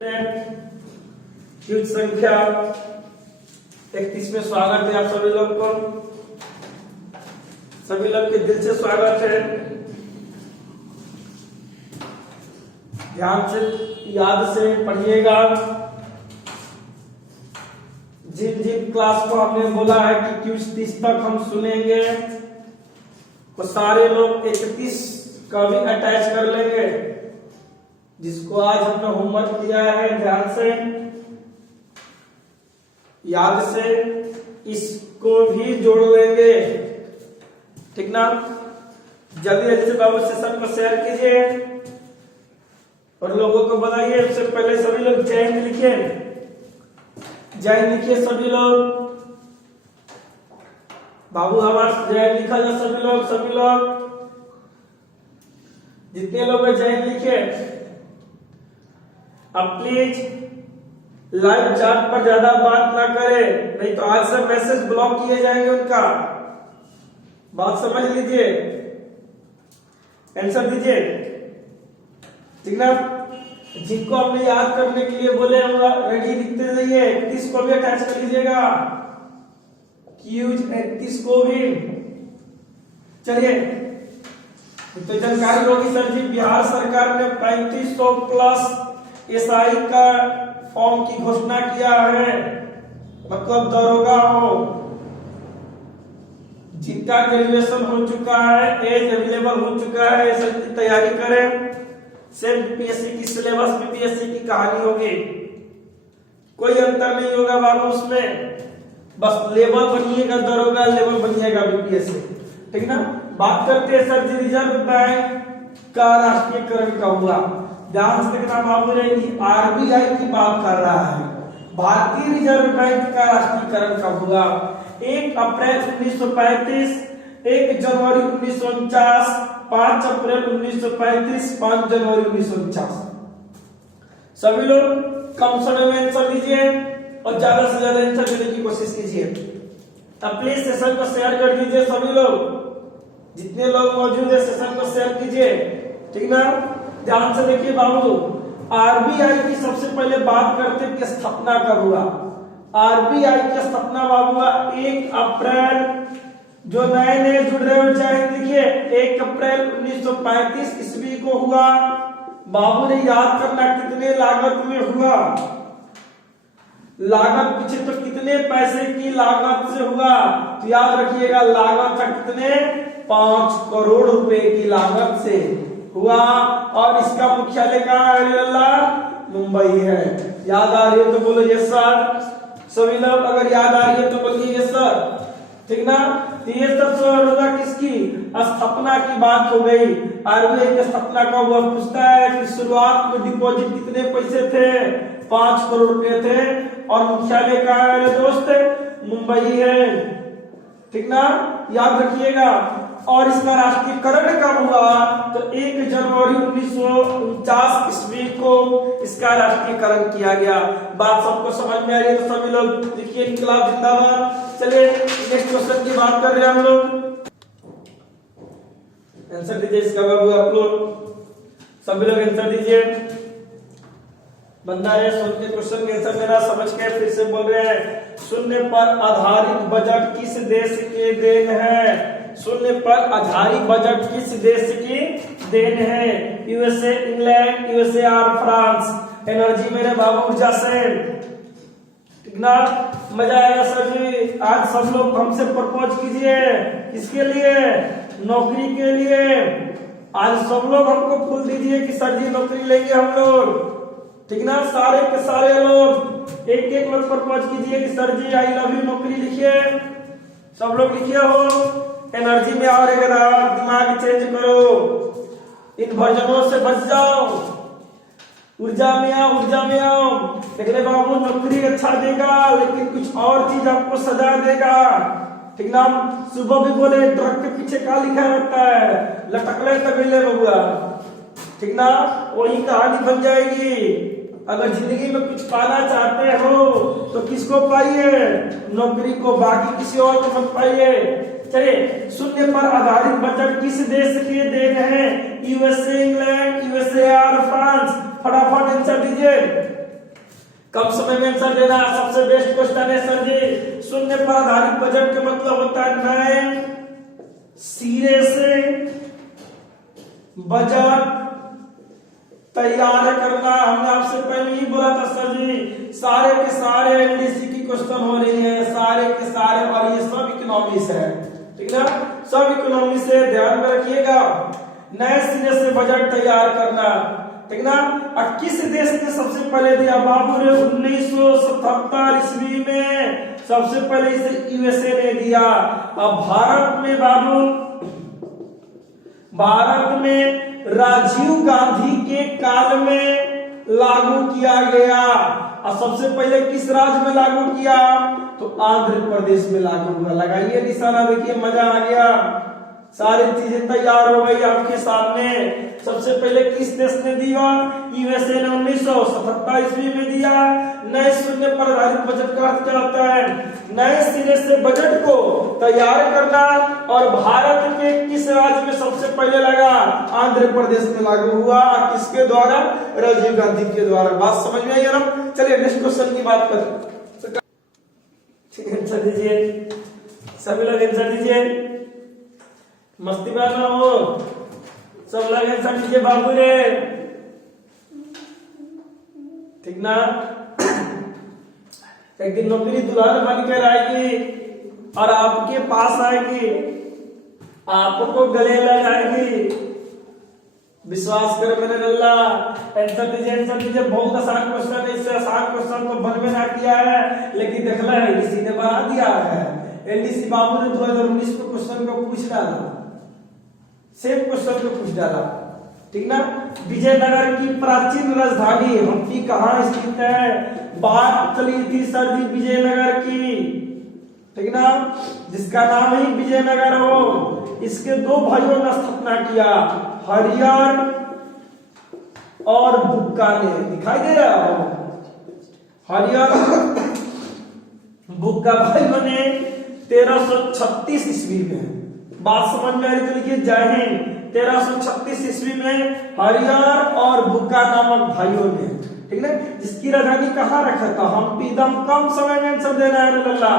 Cues संख्या 31 में स्वागत है आप सभी लोग को। सभी लोग के दिल से स्वागत है। ध्यान से याद से पढ़िएगा। जिन जिन क्लास को हमने बोला है कि क्यूज 30 तक हम सुनेंगे वो सारे लोग 31 का भी अटैच कर लेंगे। जिसको आज हमने होमवर्क दिया है ध्यान से याद से इसको भी जोड़ लेंगे, ठीक ना। जल्दी जल्दी से बाबू सेशन को शेयर कीजिए और लोगों को बताइए। उससे पहले सभी लोग जय हिंद लिखिए, जय हिंद लिखिए सभी लोग। बाबू हमारा जय हिंद लिखा जाए सभी लोग जितने लोग हैं जय हिंद लिखिए। अब प्लीज लाइव चैट पर ज्यादा बात ना करें, नहीं तो आज से मैसेज ब्लॉक किए जाएंगे उनका। बात समझ लीजिए, आंसर दीजिए, ठीक ना। जिनको हमने याद करने के लिए बोले हम रेडी लिखते रहिए। 31 को भी अटैच कर लीजिएगा, क्यूज 31 को भी। चलिए तो जानकारी होगी सर जी, बिहार सरकार ने 3500 प्लस एसआई का फॉर्म की घोषणा किया है। मतलब दरोगा हो जिनका ग्रेजुएशन हो चुका है, एज अवेलेबल हो चुका है, एसआई की तैयारी करें। सेम बीपीएससी की सिलेबस बीपीएससी की कहानी होगी, कोई अंतर नहीं होगा बाबू उसमें। बस लेवल बनिएगा दरोगा, लेवल बनिएगा बीपीएससी, ठीक ना। बात करते हैं सर जी रिजर्व बैंक का राष्ट्रीयकरण का हुआ। ध्यान से देखना बाबू रहेगी, आरबीआई की बात कर रहा है। भारतीय रिजर्व बैंक का राष्ट्रीयकरण कब हुआ? 1 अप्रैल 1935, 1 जनवरी 1949, 5 अप्रैल 1935, 5 जनवरी 1949। सभी लोग कम समय में आंसर दीजिए और ज्यादा से ज्यादा आंसर देने की कोशिश कीजिए। अब प्लीज सेशन को शेयर कर दीजिए सभी लोग, जितने लोग मौजूद है सेशन को शेयर कीजिए, ठीक ना। ध्यान से देखिए बाबू, आरबीआई की सबसे पहले बात करते हैं कि स्थापना कब हुआ। आरबीआई की स्थापना बाबू हुआ 1 अप्रैल, जो नए नए जुड़ रहे हो चाहे लिखिए, 1 अप्रैल 1935 ईस्वी को हुआ। बाबू ने याद करना कितने लागत में हुआ। लागत पीछे तो कितने पैसे की लागत से हुआ, तो याद रखिएगा लागत था कितने, 5 करोड़ रुपए की लागत से हुआ। और इसका मुख्यालय कहाँ है? मुंबई है। याद आ रही है तो बोलो यस सर। सभी लोग अगर याद आ रही है तो बोलिए यस सर, ठीक ना। तो ये सब किसकी स्थापना की बात हो गई। आरबीआई की स्थापना कब हुआ पूछता है कि शुरुआत में डिपॉजिट कितने पैसे थे? 5 करोड़ रुपए थे। और मुख्यालय कहाँ है दोस्त? मुंबई है, ठीक ना, याद रखिएगा। और इसका राष्ट्रीयकरण कब हुआ? तो 1 जनवरी 1949 ईस्वी को इसका राष्ट्रीयकरण किया गया। बात सबको समझ में आ रही है तो सभी लोग लिखिए इनकलाब जिंदाबाद। चलिए नेक्स्ट क्वेश्चन की बात कर रहे हैं हम लोग। आंसर दीजिए इसका बाबू आप लोग, सभी लोग आंसर दीजिए। बंदा है सुन के क्वेश्चन के आंसर देना समझ के फिर से बोल रहे हैं। शून्य पर आधारित बजट किस देश के देन है? शून्य पर आधारित बजट किस देश की देन है? यूएसए, इंग्लैंड, यूएसए और फ्रांस। एनर्जी मेरे बाबू ऊर्जा से, ठीक ना। मजा आएगा सर जी। आज सब लोग हमसे प्रपोज कीजिए, किसके लिए? नौकरी के लिए। आज सब लोग हमको फूल दीजिए कि सर जी नौकरी लेंगे हम लोग, ठीक ना। सारे के सारे लोग एक एक लोग प्रपोज कीजिए कि sir ji I love you नौकरी लिखिए। सब लोग लिखिए हो। एनर्जी में और दिमाग चेंज करो, इन भजनों से बच जाओ, ऊर्जा में आओ, ऊर्जा में आओ। देखले बाबू नौकरी अच्छा देगा लेकिन कुछ और चीज आपको सजा देगा, ठीक ना। सुबह भी बोले ट्रक के पीछे क्या लिखा रहता है? लटकले तगले बबुआ, ठीक ना। वही कहानी बन जाएगी। अगर जिंदगी में कुछ पाना चाहते हो तो किसको पाइए? नौकरी को, बाकी किसी और को मत पाइए। चलिए, शून्य पर आधारित बजट किस देश के देन है? यूएसए, इंग्लैंड, यूएसए और फ्रांस। फटाफट आंसर दीजिए। कम समय में आंसर देना सबसे बेस्ट क्वेश्चन है सर जी। शून्य पर आधारित बजट का मतलब होता है नए सिरे से बजट तैयार करना। हमने आपसे पहले ही बोला था सर जी, सारे के सारे एनडीसी की क्वेश्चन हो रही है, सारे के सारे, और ये सब इकोनॉमिक्स है, ठीक ना, सब इकोनॉमिक्स से ध्यान में रखिएगा। नए सिरे से बजट तैयार करना, ठीक ना। और किस देश ने सबसे पहले दिया बाबू रे? 1977 ईस्वी में सबसे पहले इसे यूएसए ने दिया। अब भारत में बाबू, भारत में राजीव गांधी के काल में लागू किया गया। और सबसे पहले किस राज्य में लागू किया? तो आंध्र प्रदेश में लागू हुआ। लगाइए निशाना, देखिए मजा आ गया, सारी चीजें तैयार हो गई आपके सामने। सबसे पहले किस देश ने दिया? यूएसए ने 1977 ईस्वी में दिया। नए शून्य पर आधारित बजट का अर्थ क्या होता है? नए सिरे से बजट को तैयार करना। और भारत के किस राज्य में सबसे पहले लगा? आंध्र प्रदेश में लागू हुआ। किसके द्वारा? राजीव गांधी के द्वारा। बात समझ में आई है ना? चलिए नेक्स्ट क्वेश्चन की बात करें। आंसर दीजिए सभी लोग, आंसर दीजिए, मस्ती में ना हो, सब लोग आंसर दीजिए बाबू रे, ठीक ना। एक दिन नौकरी दुल्हन बनकर आएगी और आपके पास आएगी, आपको गले लगाएगी। विश्वास कर मेरे लल्ला, आंसर दीजिए, आंसर दीजिए। बहुत आसान क्वेश्चन है, इससे आसान क्वेश्चन तो बन में ना किया है, लेकिन देख लो एनडीसी ने बना दिया है। एनडीसी बाबू ने 2019 को क्वेश्चन को पूछ डाला, सेम क्वेश्चन को पूछ डाला, ठीक ना। विजयनगर की प्राचीन राजधानी हम्पी कहाँ स्थित है? बात चली थी सर जी विजयनगर की, ठीक ना, जिसका नाम ही विजयनगर हो। इसके दो भाइयों ने स्थापना किया, हरियर और बुक्का ने। दिखाई दे रहा हो? हरियर बुक्का भाइयों ने 1336 ईस्वी में। बात समझ में आ रही तो लिखिए जय हिंद। 1336 ईस्वी में हरियर और बुक्का नामक भाइयों ने, ठीक है, जिसकी राजधानी कहाँ रखा था? हम्पी। एकदम कम समय में आंसर देना है लल्ला,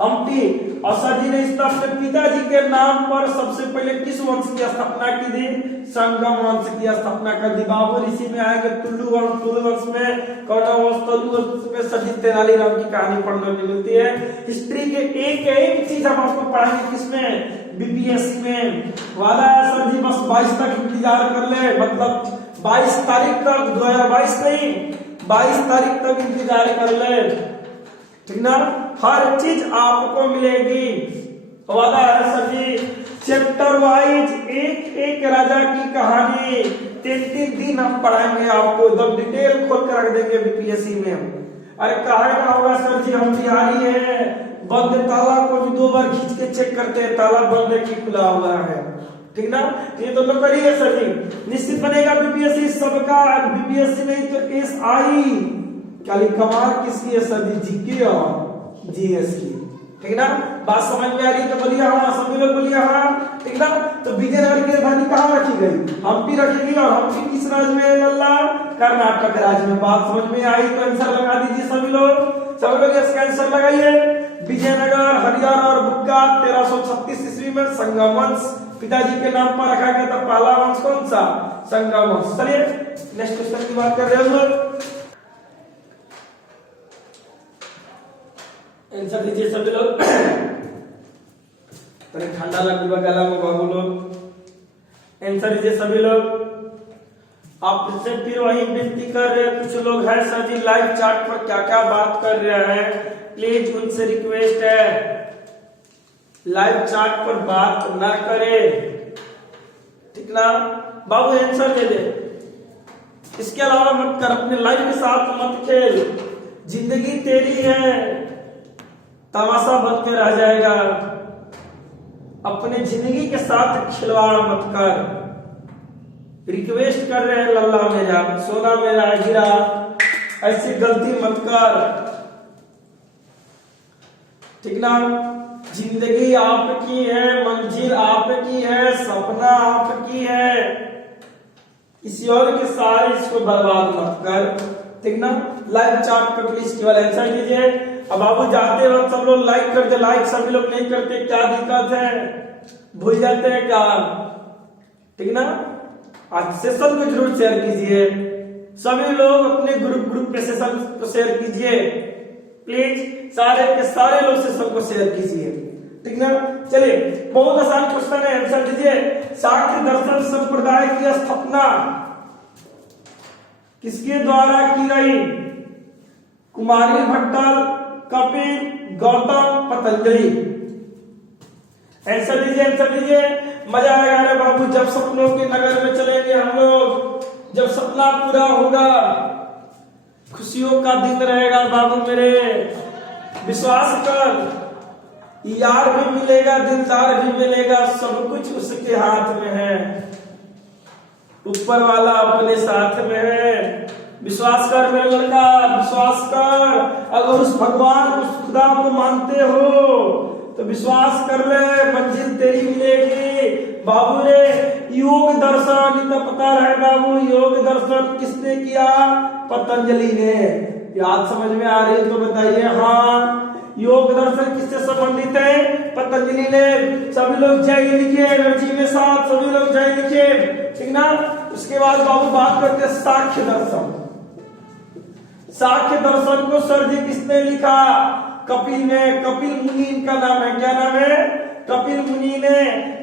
हम्पी। और सर जी ने इस अपने पिताजी के नाम पर सबसे पहले किस वंश की स्थापना की थी? संगम वंश की स्थापना कर दी। बाबू इसी में आएंगे तुलु वंश, तुलु वंश में कौन वंश? तुलु वंश में सर जी तेनालीराम की कहानी पढ़ने को मिलती है। हिस्ट्री के एक एक चीज हम आपको पढ़ाएंगे किसमें? बीपीएससी में। वादा है सर जी, बस 22 तक इंतजार कर ले, मतलब 22 तारीख तक, 2022 नहीं, 22 तारीख तक इंतजार कर ले, ठीक ना। हर चीज आपको मिलेगी, वादा है सर जी। चैप्टर वाइज एक एक राजा की कहानी 3-3 दिन हम पढ़ाएंगे आपको, एकदम डिटेल खोल कर रख देंगे बीपीएससी में। अरे कहा ना होगा सर जी हम बिहारी हैं, बंद ताला को भी 2 बार खींच के चेक करते हैं, ताला बंद है कि खुला हुआ है, ठीक ना। ये तो लोग करिए सर जी, निश्चित बनेगा बीपीएससी सबका। बीपीएससी नहीं तो एसआई खाली कमाल किसकी है सर जी? जीके और जीएस की, ठीक ना। बात समझ में आ रही है तो बोलिए हाँ, सभी लोग बोलिए हाँ, ठीक ना। तो विजयनगर की राजधानी कहाँ रखी गई? हम्पी रखी गई। और हम्पी किस राज्य में है लल्ला? कर्नाटक राज्य में। बात समझ में आई तो आंसर लगा दीजिए सभी लोग, सभी लोग इसका आंसर लगाइए। विजयनगर, हरियर और बुक्का 1336 ईस्वी में संगम वंश पिताजी के नाम पर रखा गया था। पहला वंश कौन सा? संगम वंश। चलिए नेक्स्ट क्वेश्चन की बात कर रहे हैं हम लोग। आंसर दीजिए सभी लोग। ठंडा लग गला में बाबू लोग, आंसर दीजिए सभी लोग। आपसे फिर वही विनती कर रहे हैं, कुछ लोग हैं सर जी लाइव चैट पर क्या क्या बात कर रहे हैं, प्लीज उनसे रिक्वेस्ट है लाइव चैट पर बात ना करें, ठीक ना। बाबू आंसर दे दे, इसके अलावा मत कर, अपने लाइफ के साथ मत खेल। जिंदगी तेरी है, तमाशा बन के रह जाएगा। अपने जिंदगी के साथ खिलवाड़ मत कर। रिक्वेस्ट कर रहे हैं लल्ला मेरा, सोना मेरा हीरा, ऐसी गलती मत कर, ठीक ना। जिंदगी आपकी है, मंजिल आपकी है, सपना आपकी है, किसी और के साथ इसको बर्बाद मत कर, ठीक ना। लाइव चार्ट पे प्लीज केवल आंसर दीजिए। अब बाबू जाते वक्त सब लोग लाइक करते, लाइक सभी लोग नहीं करते, क्या दिक्कत है, भूल जाते हैं क्या, ठीक ना। आज सेशन को जरूर शेयर कीजिए, सभी लोग अपने ग्रुप पे सेशन को शेयर कीजिए प्लीज, सारे के सारे लोग सेशन को शेयर कीजिए, ठीक ना। चलिए बहुत आसान क्वेश्चन है, आंसर दीजिए। शाक्य दर्शन संप्रदाय की स्थापना किसके द्वारा की गई? कुमारी भट्टल, कपिल, गौतम, पतंजलि। आंसर दीजिए, आंसर दीजिए। मजा आएगा रे बाबू जब सपनों के नगर में चलेंगे हम लोग, जब सपना पूरा होगा, खुशियों का दिन रहेगा बाबू मेरे, विश्वास कर। यार भी मिलेगा, दिलदार भी मिलेगा, सब कुछ उसके हाथ में है, ऊपर वाला अपने साथ में है। विश्वास कर मेरे लड़का, विश्वास कर। अगर उस भगवान, उस खुदा को मानते हो तो विश्वास कर ले, मंजिल तेरी मिलेगी बाबू रे। योग दर्शन तो पता रहे बाबू, योग दर्शन किसने किया? पतंजलि ने। याद समझ में आ रही तो बताइए। हाँ, योग दर्शन किससे संबंधित है? पतंजलि ने। सभी लोग जय लिखिए, एनर्जी में साथ सभी लोग जय लिखिए, ठीक ना। उसके बाद बाबू बात करते हैं साख्य दर्शन। साख्य दर्शन को सर जी किसने लिखा? कपिल ने। कपिल मुनि इनका नाम है, क्या नाम है? कपिल मुनि ने।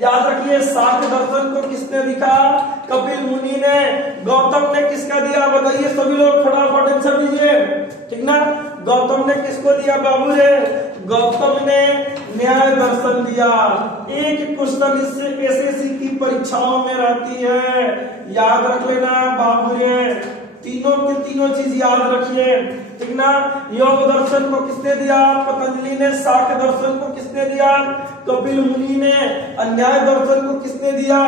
याद रखिए, साख्य दर्शन को किसने लिखा? कपिल मुनि ने। गौतम ने किसका दिया बताइए सभी लोग, फटाफट आंसर दीजिए, ठीक ना। गौतम ने किसको दिया बाबू रे? गौतम ने न्याय दर्शन दिया। एक क्वेश्चन इससे एसएससी की परीक्षाओं में रहती है, याद रख लेना बाबू रे। तीनों के तीनों चीज याद रखिए, ठीक ना। योग दर्शन को किसने दिया? पतंजलि ने। शाक्य दर्शन को किसने दिया? कपिल मुनि ने। न्याय दर्शन को किसने दिया?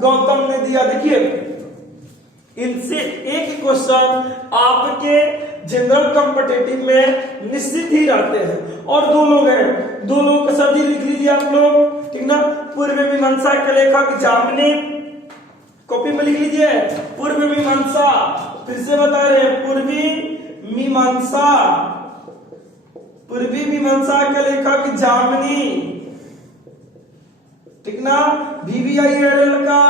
गौतम ने दिया। देखिए इनसे एक क्वेश्चन आपके जनरल कॉम्पिटिटिव में निश्चित ही रहते हैं। और दो लोग हैं, दो लोग का सब्जी लिख लीजिए आप लोग, ठीक ना। पूर्व मीमांसा के लेखक जामिनी, कॉपी में लिख लीजिए। पूर्व मीमांसा, फिर से बता रहे, पूर्वी मीमांसा, पूर्वी मीमांसा के लेखक जामिनी, ठीक ना। VVILL का।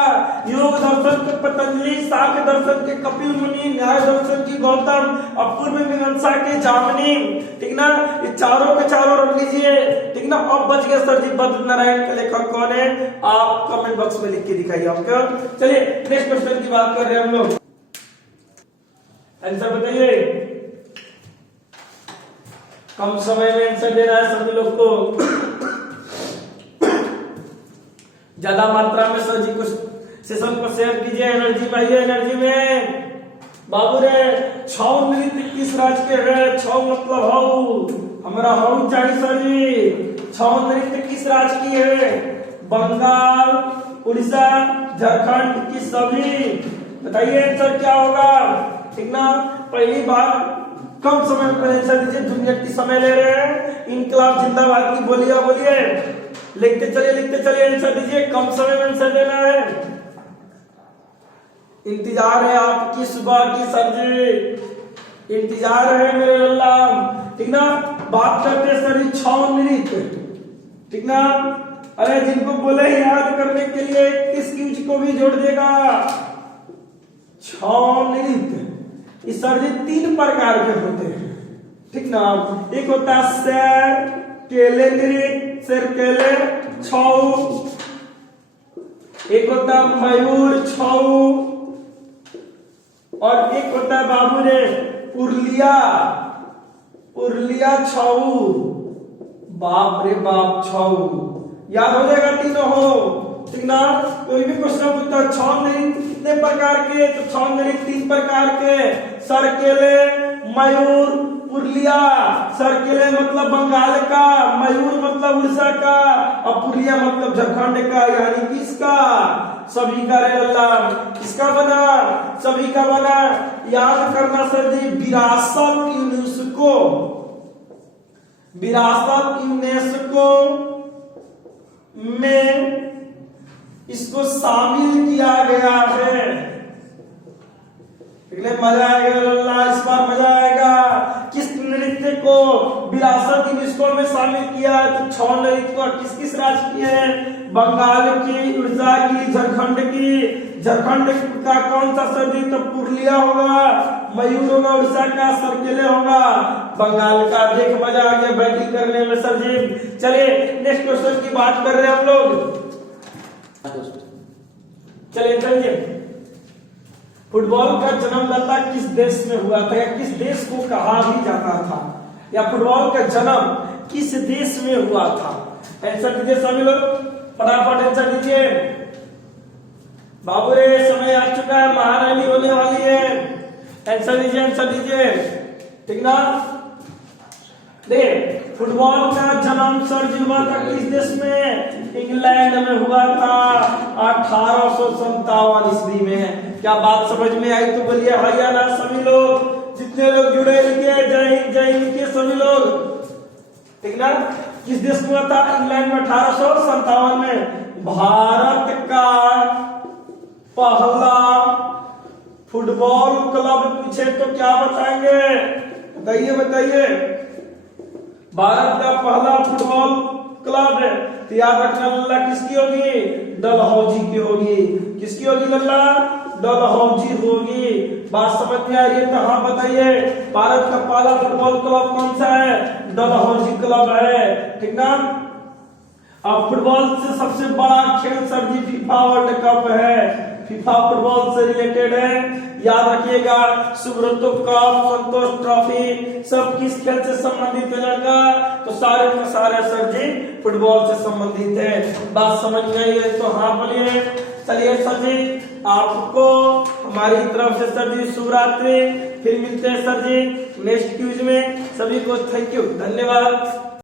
योग दर्शन के पतंजलि, शाक्य दर्शन के कपिल मुनि, न्याय दर्शन की गौतम, और पूर्व मीमांसा के जामिनी, ठीक ना। ये चारों के चारों रख लीजिए, ठीक ना। अब बच गए सर जी बद्र नारायण के लेखक कौन है? आप कमेंट बॉक्स में लिख के दिखाइए आपको। चलिए नेक्स्ट क्वेश्चन की बात कर रहे हैं हम लोग, आंसर बताइए। कम समय में आंसर दे रहा है सभी लोग को, ज्यादा मात्रा में सर जी कुछ सेशन को शेयर कीजिए, एनर्जी पाइए, एनर्जी में बाबू रे। छौ नृत्य किस राज्य के है? छौ मतलब हौ, हमारा हौ चाहिए सर जी। छौ नृत्य किस राज्य की है? बंगाल, उड़ीसा, झारखंड की सभी। बताइए आंसर क्या होगा, ठीक ना। पहली बार कम समय में आंसर दीजिए, जूनियर की समय ले रहे हैं। इनकलाब जिंदाबाद की बोलिए, बोलिए, लिखते चलिए, लिखते चलिए, आंसर दीजिए, कम समय में आंसर देना है। इंतजार है आपकी सुबह की सर जी, इंतजार है मेरे अल्लाह, ठीक ना। बात करते हैं सर जी छौ नृत्य, ठीक ना। अरे जिनको बोले याद करने के लिए किस चीज को भी जोड़ देगा? छौ नृत्य इस सर जी 3 प्रकार के होते हैं, ठीक ना। एक होता है शेर केले नृत्य, शेर केले छौ। एक होता है मयूर छौ, और एक होता है बाबू रे पुरलिया, पुरलिया छौ। बाप रे बाप, छौ याद हो जाएगा, तीनों हो, ठीक ना। कोई भी क्वेश्चन पूछता है छौ नृत्य कितने प्रकार के, तो छौ नृत्य 3 प्रकार के, सरकेले, मयूर, पुरलिया। सरकेले मतलब बंगाल का, मयूर मतलब उड़ीसा का, और पुरलिया मतलब झारखंड का, यानी किसका? सभी का रे अल्लाह, किसका बना? सभी का बना। याद करना सर जी, विरासत यूनेस्को, विरासत यूनेस्को में इसको शामिल किया गया है। मजा आएगा लल्ला, इस बार मजा आएगा। किस नृत्य को विरासत यूनेस्को में शामिल किया है? तो 6 नृत्य किस किस राज्य की है? बंगाल की, उड़ीसा की, झारखंड की। झारखंड का कौन सा सर जी? तो पुरुलिया होगा, मयूर होगा, उड़ीसा का सरकेले होगा, बंगाल का। देख मजा आ गया बैटिंग करने में सर जी। चलिए नेक्स्ट क्वेश्चन की बात कर रहे हैं हम लोग। चलिए चलिए, फुटबॉल का जन्मदाता किस देश में हुआ था, या किस देश को कहा भी जाता था, या फुटबॉल का जन्म किस देश में हुआ था? आंसर दीजिए सभी लोग, फटाफट आंसर दीजिए। बाबू रे समय आ चुका है, महारानी होने वाली है। आंसर दीजिए, आंसर दीजिए, ठीक ना। देखिए फुटबॉल का जन्म सर जी हुआ था किस देश में? इंग्लैंड में हुआ था 1857 ईस्वी में। क्या बात समझ में आई? तो बोलिए हरियाणा सभी लोग, जितने लोग जुड़े लिखिए जय हिंद जय हिंद के सभी लोग, ठीक ना। किस देश में हुआ था? इंग्लैंड में 1857 में। भारत का पहला फुटबॉल क्लब पूछे तो क्या बताएंगे? बताइए बताइए। भारत का पहला फुटबॉल क्लब है तो याद रखना लल्ला किसकी होगी? डलहौजी की होगी। किसकी होगी लल्ला? डलहौजी होगी। बात समझ में आ रही है तो हाँ बताइए। भारत का पहला फुटबॉल क्लब कौन सा है? डलहौजी क्लब है, ठीक ना। अब फुटबॉल से सबसे बड़ा खेल सर जी फीफा वर्ल्ड कप है। फीफा फुटबॉल से रिलेटेड है, याद रखिएगा। सुब्रतो कप, संतोष ट्रॉफी सब किस खेल से संबंधित है लड़का? तो सारे के सारे सर जी फुटबॉल से संबंधित है। बात समझ में आई है तो हाँ बोलिए। चलिए सर जी, आपको हमारी तरफ से सर जी शुभ रात्रि। फिर मिलते हैं सर जी नेक्स्ट क्विज में। सभी को थैंक यू, धन्यवाद।